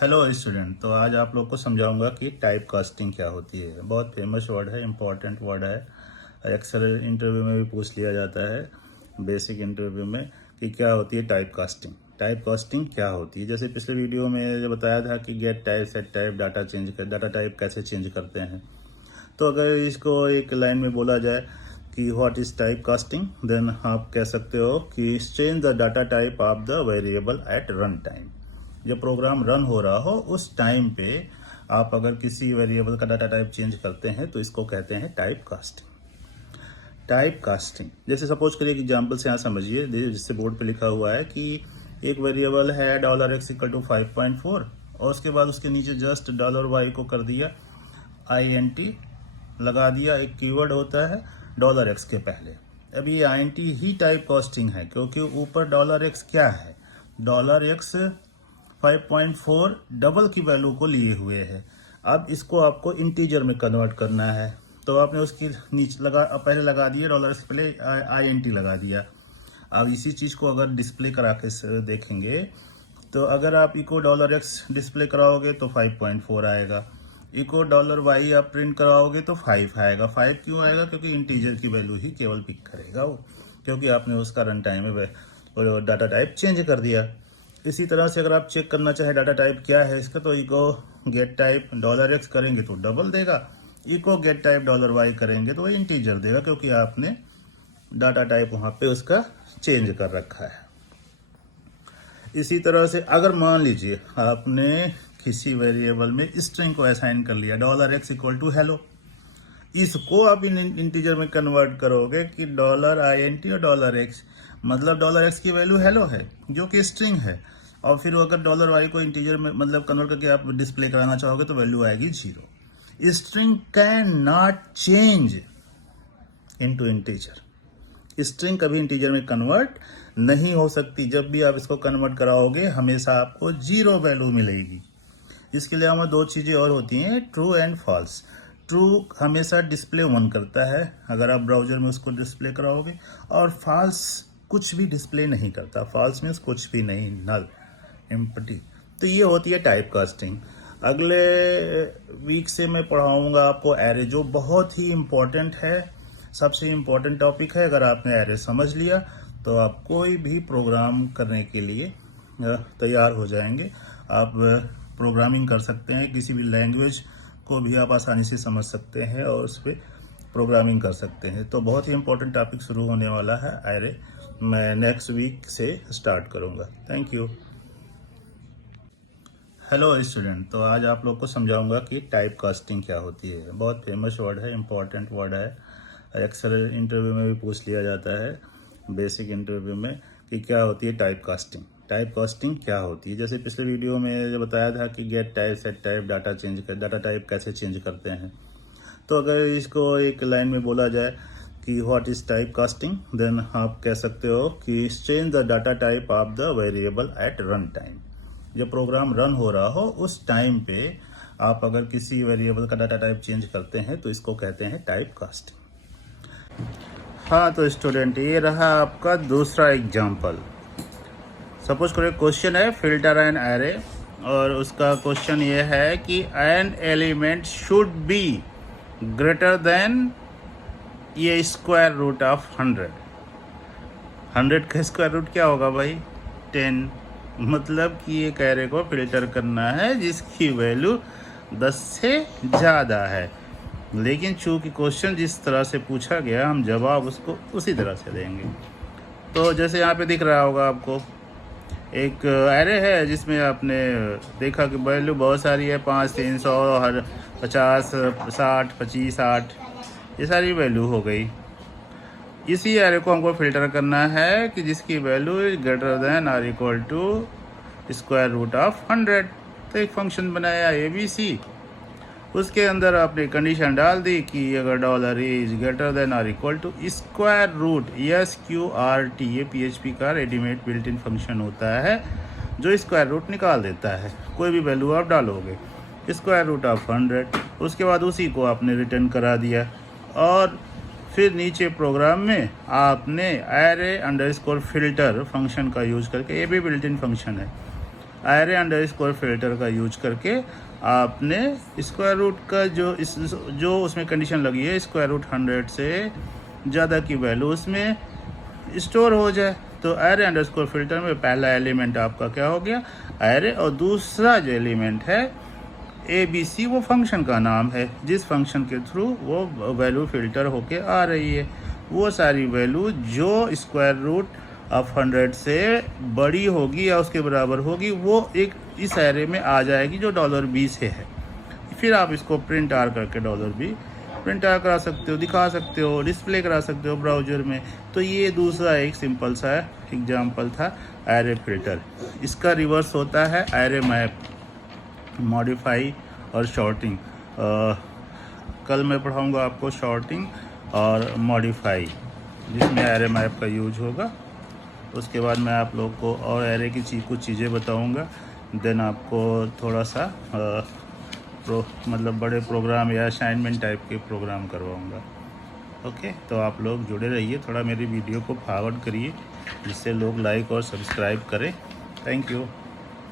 Hello student, तो आज आप लोग को समझाऊंगा कि टाइप कास्टिंग क्या होती है। बहुत फेमस वर्ड है, इम्पॉर्टेंट वर्ड है। अक्सर इंटरव्यू में भी पूछ लिया जाता है, बेसिक इंटरव्यू में, कि क्या होती है टाइप कास्टिंग। टाइप कास्टिंग क्या होती है? जैसे पिछले वीडियो में जो बताया था कि get type, set type, data type कैसे चेंज करते हैं। तो अगर इसको एक लाइन में बोला जाए कि what is type casting, then आप कह सकते हो कि change the data type of the variable at run time. जब प्रोग्राम रन हो रहा हो उस टाइम पे आप अगर किसी वेरिएबल का डाटा टाइप चेंज करते हैं तो इसको कहते हैं टाइप कास्टिंग। टाइप कास्टिंग जैसे सपोज करिए कि एग्जाम्पल से यहाँ समझिए, जिससे बोर्ड पे लिखा हुआ है कि एक वेरिएबल है $x इक्वल टू 5.4 और उसके बाद उसके नीचे जस्ट $y को कर दिया INT लगा दिया। एक कीवर्ड होता है $x के पहले। अब ये INT ही टाइप कास्टिंग है क्योंकि ऊपर $x क्या है, $x 5.4 डबल की वैल्यू को लिए हुए है। अब इसको आपको इंटीजर में कन्वर्ट करना है तो आपने उसकी नीचे पहले लगा दिया $, पहले INT लगा दिया। अब इसी चीज को अगर डिस्प्ले करा के देखेंगे तो अगर आप इको $x डिस्प्ले कराओगे तो 5.4 आएगा, इको $y आप प्रिंट कराओगे तो 5 आएगा। 5 क्यों आएगा? क्योंकि इंटीजर की वैल्यू ही केवल पिक करेगा वो, क्योंकि आपने उसका रन टाइम में डाटा टाइप चेंज कर दिया। इसी तरह से अगर आप चेक करना चाहे डाटा टाइप क्या है इसका, तो इको गेट टाइप $x करेंगे तो डबल देगा, इको गेट टाइप $y करेंगे तो इंटीजर देगा, क्योंकि आपने डाटा टाइप वहां पे उसका चेंज कर रखा है। इसी तरह से अगर मान लीजिए आपने किसी वेरिएबल में स्ट्रिंग को असाइन कर लिया $x इक्वल टू हेलो, इसको आप इंटीजर में कन्वर्ट करोगे कि $INT और $x, मतलब $x की वैल्यू हेलो है जो कि स्ट्रिंग है, और फिर अगर $y को इंटीजर में मतलब कन्वर्ट करके आप डिस्प्ले कराना चाहोगे तो वैल्यू आएगी 0। String can not change into integer. String कभी इंटीजर में कन्वर्ट नहीं हो सकती। जब भी आप इसको कन्वर्ट कराओगे हमेशा आपको 0 वैल्यू मिलेगी। इसके लिए हमें दो चीजें और होती हैं, ट्रू एंड फॉल्स। ट्रू हमेशा डिस्प्ले 1 करता है अगर आप ब्राउजर में उसको डिस्प्ले कराओगे, और फॉल्स कुछ भी डिस्प्ले नहीं करता। फॉल्स मीन्स कुछ भी नहीं, नल, एम्प्टी। तो ये होती है टाइप कास्टिंग। अगले वीक से मैं पढ़ाऊंगा आपको एरे, जो बहुत ही इम्पोर्टेंट है, सबसे इम्पोर्टेंट टॉपिक है। अगर आपने एरे समझ लिया तो आप कोई भी प्रोग्राम करने के लिए तैयार हो जाएंगे। आप प्रोग्रामिंग कर सकते हैं, किसी भी लैंग्वेज को भी आप आसानी से समझ सकते हैं और उस पर प्रोग्रामिंग कर सकते हैं। तो बहुत ही इंपॉर्टेंट टॉपिक शुरू होने वाला है एरे, मैं नेक्स्ट वीक से स्टार्ट करूंगा। Thank you. हेलो स्टूडेंट, तो आज आप लोग को समझाऊंगा कि टाइप कास्टिंग क्या होती है। बहुत फेमस वर्ड है, इम्पॉर्टेंट वर्ड है। अक्सर इंटरव्यू में भी पूछ लिया जाता है, बेसिक इंटरव्यू में, कि क्या होती है टाइप कास्टिंग। टाइप कास्टिंग क्या होती है? जैसे पिछले वीडियो में जो बताया था कि get type, set type, data type कैसे चेंज करते हैं। तो अगर इसको एक लाइन में बोला जाए कि what is type casting, then आप कह सकते हो कि change the data type of the variable at run time. जब प्रोग्राम रन हो रहा हो उस टाइम पे आप अगर किसी वेरिएबल का डाटा टाइप चेंज करते हैं तो इसको कहते हैं टाइप कास्टिंग। हाँ तो स्टूडेंट, ये रहा आपका दूसरा एग्जाम्पल। सपोज करो क्वेश्चन है फिल्टर एन एरे, और उसका क्वेश्चन ये है कि an element should be greater than ये स्क्वायर रूट ऑफ 100। 100 का स्क्वायर रूट क्या होगा भाई? 10। मतलब कि एक एरे को फिल्टर करना है जिसकी वैल्यू 10 से ज़्यादा है। लेकिन चूंकि क्वेश्चन जिस तरह से पूछा गया, हम जवाब उसको उसी तरह से देंगे। तो जैसे यहाँ पे दिख रहा होगा आपको, एक एरे है जिसमें आपने देखा कि वैल्यू बहुत सारी है, 5, 300, 50, 60, 25, 60, ये सारी वैल्यू हो गई। इसी एरे को हमको फिल्टर करना है कि जिसकी वैल्यू इज ग्रेटर देन और equal to square root of 100। तो एक फंक्शन बनाया ABC, उसके अंदर आपने कंडीशन डाल दी कि अगर $, इज ग्रेटर देन और equal to square root SQRT, ये PHP का रेडीमेड बिल्ट इन फंक्शन होता है जो स्क्वायर रूट निकाल देता है। कोई भी वैल्यू आप डालोगे, स्क्वायर रूट ऑफ 100, उसके बाद उसी को आपने रिटर्न करा दिया। और फिर नीचे प्रोग्राम में आपने एरे अंडरस्कोर फिल्टर फंक्शन का यूज करके, ये भी बिल्ट इन फंक्शन है, array अंडरस्कोर फिल्टर का यूज करके आपने स्क्वायर रूट का जो उसमें कंडीशन लगी है स्क्वायर रूट 100 से ज़्यादा की वैल्यू उसमें स्टोर हो जाए। तो एरे अंडरस्कोर फिल्टर में पहला एलिमेंट आपका क्या हो गया, एरे, और दूसरा जो एलिमेंट है ABC वो फंक्शन का नाम है जिस फंक्शन के थ्रू वो वैल्यू फिल्टर होके आ रही है। वो सारी वैल्यू जो स्क्वायर रूट ऑफ 100 से बड़ी होगी या उसके बराबर होगी वो एक इस एरे में आ जाएगी जो $B से है। फिर आप इसको प्रिंट आर करके $B प्रिंट आर करा सकते हो, दिखा सकते हो, डिस्प्ले करा सकते हो ब्राउज़र में। तो ये दूसरा एक सिंपल सा एग्जांपल था एरे फिल्टर। इसका रिवर्स होता है एरे मैप, मॉडिफाई और शॉर्टिंग। कल मैं पढ़ाऊँगा आपको शॉर्टिंग और मॉडिफाई जिसमें एरे मैप का यूज होगा। उसके बाद मैं आप लोग को और एरे की कुछ चीज़ें बताऊँगा। देन आपको थोड़ा सा मतलब बड़े प्रोग्राम या असाइनमेंट टाइप के प्रोग्राम करवाऊँगा। ओके, तो आप लोग जुड़े रहिए, थोड़ा मेरी वीडियो को फॉरवर्ड करिए जिससे लोग लाइक और सब्सक्राइब करें। Thank you.